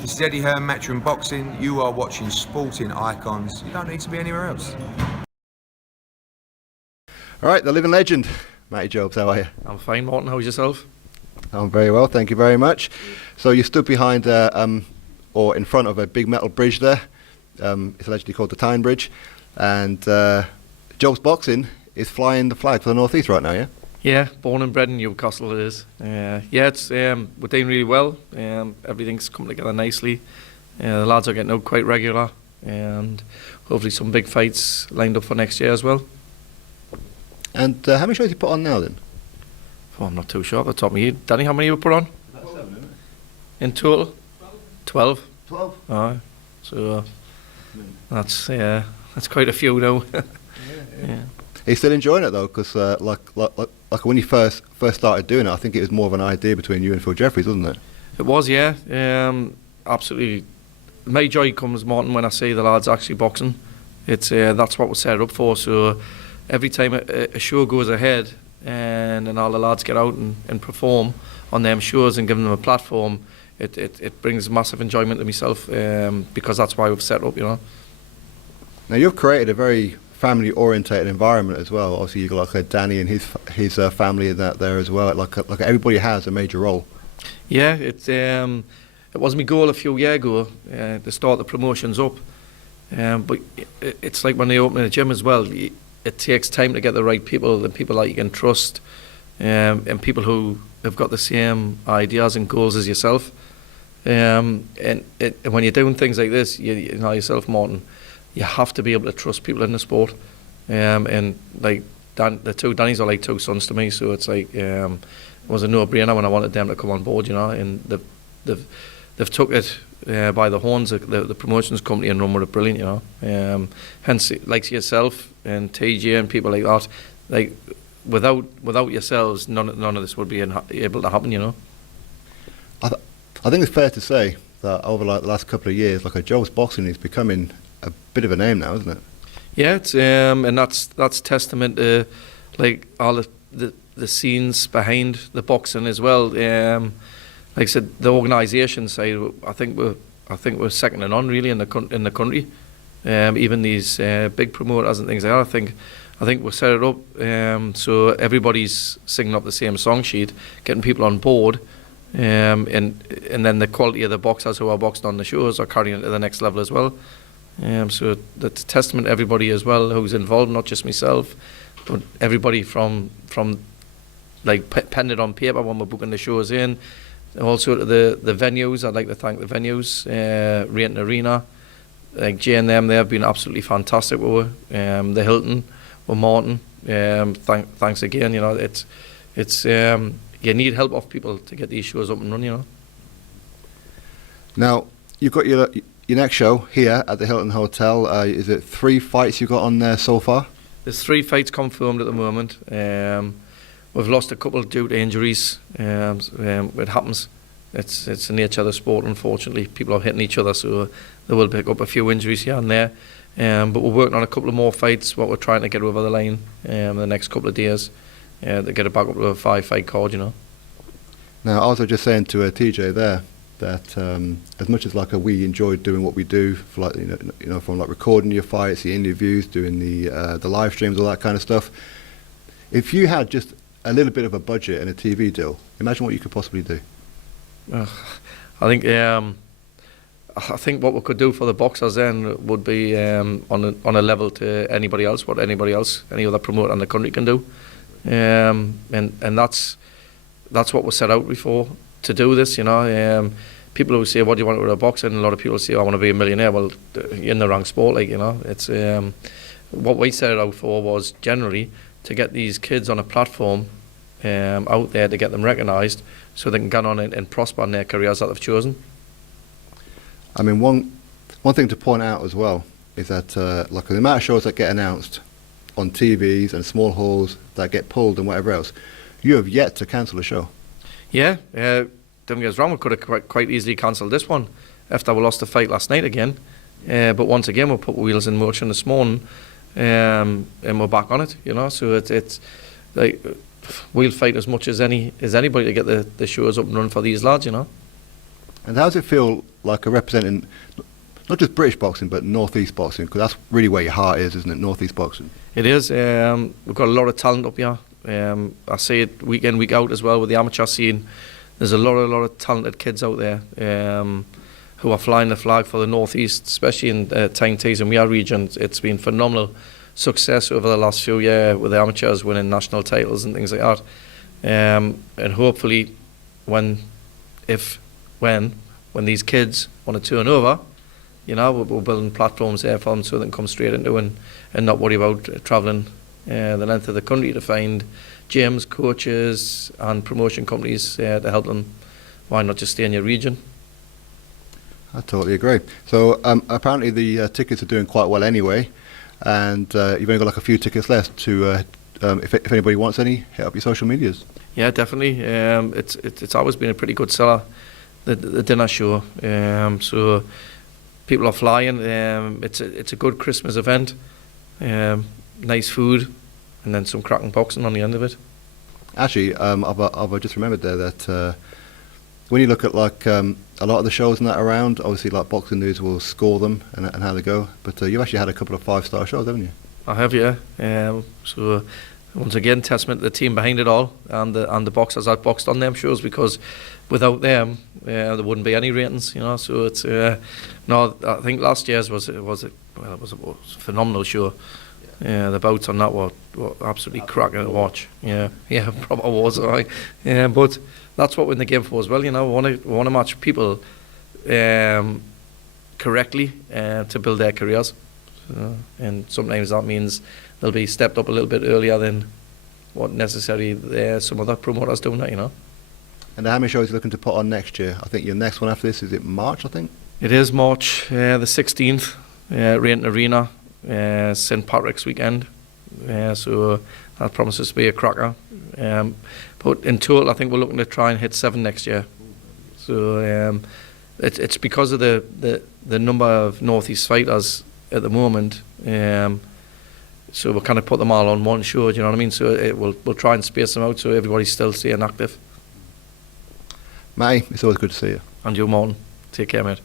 This is Eddie Hearn, Matchroom Boxing. You are watching Sporting Icons. You don't need to be anywhere else. All right, the living legend, Matty Jobs, how are you? I'm fine, Martin. How's yourself? I'm very well, thank you very much. So you stood behind, or in front of a big metal bridge there. It's allegedly called the Tyne Bridge. And Jobs Boxing is flying the flag for the North East right now, yeah? Yeah, born and bred in Newcastle it is. Yeah, it's we're doing really well. Everything's coming together nicely. The lads are getting out quite regular, and hopefully some big fights lined up for next year as well. And how many shows you put on now then? Oh, I'm not too sure off the top of my head. Danny, how many you put on? About 7, isn't it? In total? 12. 12? Aye. So that's quite a few now. Yeah. Are you still enjoying it though? Because like when you first started doing it, I think it was more of an idea between you and Phil Jeffries, wasn't it? It was, yeah. Absolutely. My joy comes, Martin, when I see the lads actually boxing. It's that's what we're set up for. So every time a show goes ahead and all the lads get out and perform on them shows and give them a platform, it brings massive enjoyment to myself because that's why we've set up, you know. Now you've created a very family-orientated environment as well. Obviously, you've got like Danny and his family in that there as well. Like everybody has a major role. Yeah, it was my goal a few years ago to start the promotions up. But it's like when they open a gym as well. It takes time to get the right people, the people that you can trust, and people who have got the same ideas and goals as yourself. And when you're doing things like this, you know yourself, Martin, you have to be able to trust people in the sport. And like the two Dannys are like two sons to me, so it's like it was a no-brainer when I wanted them to come on board, you know. And they've took it by the horns, the promotions company, and run with it brilliant, you know. Hence, like yourself and TJ and people like that, like without yourselves, none of this would be able to happen, you know. I think it's fair to say that over like the last couple of years, like a Jobs Boxing is becoming a bit of a name now, isn't it? Yeah, it's and that's testament to like all the scenes behind the boxing as well. Like I said, the organisation side, I think we're second to none really in the country. Even these big promoters and things like that. I think we'll set it up so everybody's singing up the same song sheet, getting people on board, and then the quality of the boxers who are boxing on the shows are carrying it to the next level as well. So that's a testament to everybody as well who's involved, not just myself, but everybody from like penned it on paper when we're booking the shows in. Also to the venues, I'd like to thank the venues, Hilton Arena, like Jay and them. They have been absolutely fantastic with the Hilton, with Martin. Thanks again. You know, it's you need help off people to get these shows up and running. You know. Now you've got your next show here at the Hilton Hotel. Is it 3 fights you've got on there so far? There's 3 fights confirmed at the moment. We've lost a couple due to injuries. It happens. It's the nature of the sport, unfortunately. People are hitting each other, so they will pick up a few injuries here and there. But we're working on a couple of more fights, what we're trying to get over the line in the next couple of days to get it back up to a 5-fight card, you know. Now, I was just saying to TJ there that as much as like we enjoyed doing what we do, for like you know from like recording your fights, the interviews, doing the live streams, all that kind of stuff. If you had just a little bit of a budget and a TV deal, imagine what you could possibly do. I think what we could do for the boxers then would be on a level to anybody else, any other promoter in the country can do, and that's what we set out before to do this. You know, people who say, "What do you want to do with boxing?" A lot of people say, "I want to be a millionaire." Well, you're in the wrong sport, like, you know. It's what we set it out for was generally to get these kids on a platform out there, to get them recognised so they can get on and prosper in their careers that they've chosen. I mean, one thing to point out as well is that like the amount of shows that get announced on TVs and small halls that get pulled and whatever else, you have yet to cancel a show. Yeah, don't get us wrong, we could have quite easily cancelled this one after we lost the fight last night again. But once again, we'll put wheels in motion this morning and we're back on it, you know. So it's like we'll fight as much as anybody to get the shows up and running for these lads, you know. And how does it feel like representing not just British boxing but Northeast boxing? Because that's really where your heart is, isn't it? Northeast boxing. It is. We've got a lot of talent up here. I see it week in, week out as well with the amateur scene. There's a lot of talented kids out there who are flying the flag for the Northeast, especially in Tyne Tees and Weir region. It's been phenomenal success over the last few years with the amateurs winning national titles and things like that. And hopefully when these kids want to turn over, you know, we're building platforms there for them so they can come straight into and not worry about travelling the length of the country to find gyms, coaches and promotion companies to help them. Why not just stay in your region? I totally agree. So apparently the tickets are doing quite well anyway, and you've only got like a few tickets left to, if anybody wants any, hit up your social medias. Yeah, definitely. It's always been a pretty good seller, the dinner show. So people are flying. It's a good Christmas event. Nice food, and then some cracking boxing on the end of it. Actually, I've just remembered there that when you look at like a lot of the shows and that around, obviously like Boxing News will score them and how they go. But you've actually had a couple of 5-star shows, haven't you? I have, yeah. So once again, testament to the team behind it all and the boxers that boxed on them shows, because without them, there wouldn't be any ratings, you know. So it's no, I think last year's was a phenomenal show. Yeah, the bouts on that were absolutely cracking to watch. Yeah, proper wars, right? Yeah, but that's what we're in the game for as well. You know, we want to match people correctly to build their careers, and sometimes that means they'll be stepped up a little bit earlier than what necessarily some other promoters doing that. You know. And how many shows are you looking to put on next year? I think your next one after this is it March, I think. It is March the 16th, Rainton Arena. St Patrick's weekend, so that promises to be a cracker. But in total, I think we're looking to try and hit 7 next year. So it's because of the number of Northeast fighters at the moment. So we'll kind of put them all on one show. Do you know what I mean? So we'll try and space them out so everybody's still staying active. Matty, it's always good to see you. And you, Martin, take care, mate.